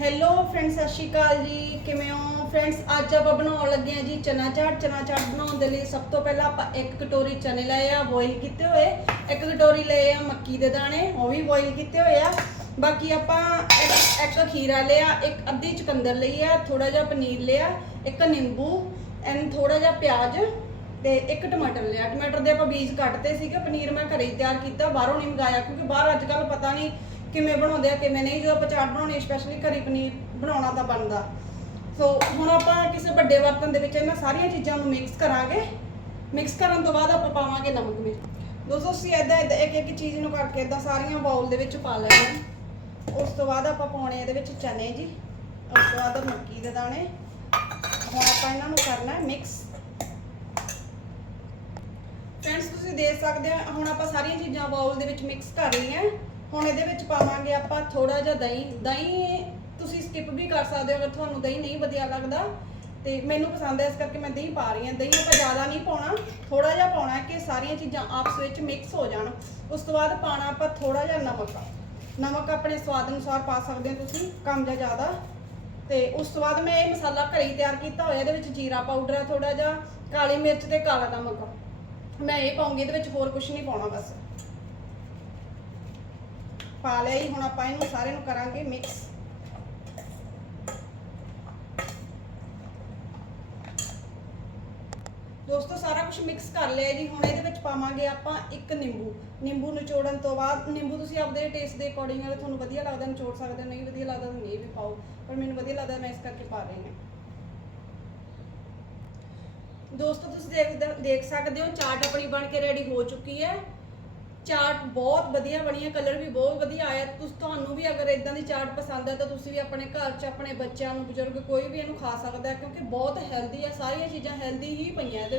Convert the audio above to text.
Hello friends ਸਤਿ ਸ਼੍ਰੀ ਅਕਾਲ ਜੀ। ਕਿਵੇਂ ਹੋ? ਫਰੈਂਡਸ ਅੱਜ ਆਪਾਂ ਬਣਾਉਣ ਲੱਗੇ ਹਾਂ ਜੀ ਚਨਾ ਚਾਟ। ਚਨਾ ਚਾਟ ਬਣਾਉਣ ਦੇ ਲਈ ਸਭ ਤੋਂ ਪਹਿਲਾਂ ਆਪਾਂ ਇੱਕ ਕਟੋਰੀ ਚਨੇ ਲਏ ਆ ਬੋਇਲ ਕੀਤੇ ਹੋਏ। ਇੱਕ ਕਟੋਰੀ ਲਏ ਆ ਮੱਕੀ ਦੇ ਦਾਣੇ, ਉਹ ਵੀ ਬੋਇਲ ਕੀਤੇ ਹੋਏ ਆ। ਬਾਕੀ ਆਪਾਂ ਇੱਕ ਖੀਰਾ ਲਿਆ, ਇੱਕ ਅੱਧੀ ਚੁਕੰਦਰ ਲਈ ਆ ਥੋੜਾ ਜਿਹਾ ਪਨੀਰ ਲਿਆ, ਇੱਕ ਨਿੰਬੂ ਐਂਡ ਥੋੜਾ ਜਿਹਾ ਪਿਆਜ਼ ਤੇ ਇੱਕ ਟਮਾਟਰ ਲਿਆ। ਟਮਾਟਰ ਦੇ ਆਪਾਂ ਬੀਜ ਕੱਟਦੇ ਸੀਗੇ, ਪਨੀਰ ਮੈਂ ਘਰੇ ਹੀ ਤਿਆਰ ਕੀਤਾ, ਬਾਹਰੋਂ ਨਹੀਂ ਮੰਗਾਇਆ, ਕਿਉਂਕਿ ਬਾਹਰ ਅੱਜ ਕੱਲ ਪਤਾ ਨਹੀਂ ਕਿਵੇਂ ਬਣਾਉਂਦੇ ਆ, ਕਿਵੇਂ ਨਹੀਂ, ਜਦੋਂ ਆਪਾਂ ਚਾਟ ਬਣਾਉਣੀ ਸਪੈਸ਼ਲੀ ਘਰੇ ਪਨੀਰ ਬਣਾਉਣਾ ਤਾਂ ਬਣਦਾ। ਸੋ ਹੁਣ ਆਪਾਂ ਕਿਸੇ ਵੱਡੇ ਬਰਤਨ ਦੇ ਵਿੱਚ ਇਹਨਾਂ ਸਾਰੀਆਂ ਚੀਜ਼ਾਂ ਨੂੰ ਮਿਕਸ ਕਰਾਂਗੇ। ਮਿਕਸ ਕਰਨ ਤੋਂ ਬਾਅਦ ਆਪਾਂ ਪਾਵਾਂਗੇ ਨਮਕ ਵਿੱਚ ਦੋਸਤੋ, ਅਸੀਂ ਇਦਾਂ ਇਦਾਂ ਇੱਕ ਇੱਕ ਚੀਜ਼ ਨੂੰ ਕਰਕੇ ਇਦਾਂ ਸਾਰੀਆਂ ਬਾਉਲ ਦੇ ਵਿੱਚ ਪਾ ਲੈਣਾ ਉਸ ਤੋਂ ਬਾਅਦ ਆਪਾਂ ਪਾਉਣੇ ਇਹਦੇ ਵਿੱਚ ਚਨੇ ਜੀ। ਉਸ ਤੋਂ ਬਾਅਦ ਮੱਕੀ ਦੇ ਦਾਣੇ। ਹੁਣ ਆਪਾਂ ਇਹਨਾਂ ਨੂੰ ਕਰਨਾ ਹੈ ਮਿਕਸ ਫਰੈਂਡਸ ਤੁਸੀਂ ਦੇਖ ਸਕਦੇ ਹੋ ਹੁਣ ਆਪਾਂ ਸਾਰੀਆਂ ਚੀਜ਼ਾਂ ਬਾਉਲ ਦੇ ਵਿੱਚ ਮਿਕਸ ਕਰ ਲਈਆਂ ਹੁਣ ਇਹਦੇ ਵਿੱਚ ਪਾਵਾਂਗੇ ਆਪਾਂ ਥੋੜਾ ਜਿਹਾ ਦਹੀਂ। ਦਹੀਂ ਤੁਸੀਂ ਸਕਿਪ ਵੀ ਕਰ ਸਕਦੇ ਹੋ ਅਗਰ ਤੁਹਾਨੂੰ ਦਹੀਂ ਨਹੀਂ ਵਧੀਆ ਲੱਗਦਾ। ਤੇ ਮੈਨੂੰ ਪਸੰਦ ਹੈ ਇਸ ਕਰਕੇ ਮੈਂ ਦਹੀਂ ਪਾ ਰਹੀ ਹਾਂ। ਦਹੀਂ ਆਪਾਂ ਜ਼ਿਆਦਾ ਨਹੀਂ ਪਾਉਣਾ। ਥੋੜਾ ਜਿਹਾ ਪਾਉਣਾ ਕਿ ਸਾਰੀਆਂ ਚੀਜ਼ਾਂ ਆਪਸ ਵਿੱਚ ਮਿਕਸ ਹੋ ਜਾਣ। ਉਸ ਤੋਂ ਬਾਅਦ ਪਾਣਾ ਆਪਾਂ ਥੋੜਾ ਜਿਹਾ ਨਮਕ। ਨਮਕ ਆਪਣੇ ਸਵਾਦ ਅਨੁਸਾਰ ਪਾ ਸਕਦੇ ਹੋ ਤੁਸੀਂ, ਕਮ ਜਾਂ ਜ਼ਿਆਦਾ। ਤੇ ਉਸ ਤੋਂ ਬਾਅਦ ਮੈਂ ਇਹ ਮਸਾਲਾ ਘਰੇ ਹੀ ਤਿਆਰ ਕੀਤਾ ਹੋਇਆ। ਇਹਦੇ ਵਿੱਚ ਜੀਰਾ ਪਾਊਡਰ ਹੈ ਥੋੜਾ ਜਿਹਾ, ਕਾਲੀ ਮਿਰਚ ਤੇ ਕਾਲਾ ਨਮਕ। ਮੈਂ ਇਹ ਪਾਉਂਗੀ, ਇਹਦੇ ਵਿੱਚ ਹੋਰ ਕੁਝ ਨਹੀਂ ਪਾਉਣਾ ਬਸ। ਪਾ ਲਿਆ ਹੀ ਹੁਣ ਆਪਾਂ ਇਹਨੂੰ ਸਾਰੇ ਨੂੰ ਕਰਾਂਗੇ ਮਿਕਸ ਦੋਸਤੋ, ਸਾਰਾ ਕੁਝ ਮਿਕਸ ਕਰ ਲਿਆ ਜੀ, ਹੁਣ ਇਹਦੇ ਵਿੱਚ ਪਾਵਾਂਗੇ ਆਪਾਂ ਇੱਕ ਨਿੰਬੂ। ਨਿੰਬੂ ਨਿਚੋੜਨ ਤੋਂ ਬਾਅਦ, ਨਿੰਬੂ ਤੁਸੀਂ ਆਪਦੇ ਟੇਸਟ ਦੇ ਅਕੋਰਡਿੰਗ ਅਗਰ ਤੁਹਾਨੂੰ ਵਧੀਆ ਲੱਗਦਾ, ਨਿਚੋੜ ਸਕਦੇ ਹੋ, ਨਹੀਂ ਵਧੀਆ ਲੱਗਦਾ ਤਾਂ ਨਹੀਂ ਵੀ ਪਾਓ। ਪਰ ਮੈਨੂੰ ਵਧੀਆ ਲੱਗਦਾ, ਮੈਂ ਇਸ ਕਰਕੇ ਪਾ ਰਹੀ ਹਾਂ। ਦੋਸਤੋ, ਤੁਸੀਂ ਦੇਖ ਦੇਖ ਸਕਦੇ ਹੋ, ਚਾਟ ਆਪਣੀ ਬਣ ਕੇ ਰੈਡੀ ਹੋ ਚੁੱਕੀ ਹੈ। ਚਾਟ ਬਹੁਤ ਵਧੀਆ ਬਣੀ ਹੈ, ਕਲਰ ਵੀ ਬਹੁਤ ਵਧੀਆ ਆਇਆ। ਤੁਸੀਂ, ਤੁਹਾਨੂੰ ਵੀ ਅਗਰ ਇਦਾਂ ਦੀ ਚਾਟ ਪਸੰਦ ਹੈ ਤਾਂ ਤੁਸੀਂ ਵੀ ਆਪਣੇ ਘਰ 'ਚ, ਆਪਣੇ ਬੱਚਿਆਂ ਨੂੰ, ਬਜ਼ੁਰਗ ਕੋਈ ਵੀ ਇਹਨੂੰ ਖਾ ਸਕਦਾ ਹੈ, ਕਿਉਂਕਿ ਬਹੁਤ ਹੈਲਦੀ ਹੈ, ਸਾਰੀਆਂ ਚੀਜ਼ਾਂ ਹੈਲਦੀ ਹੀ ਪਈਆਂ ਇਹਦੇ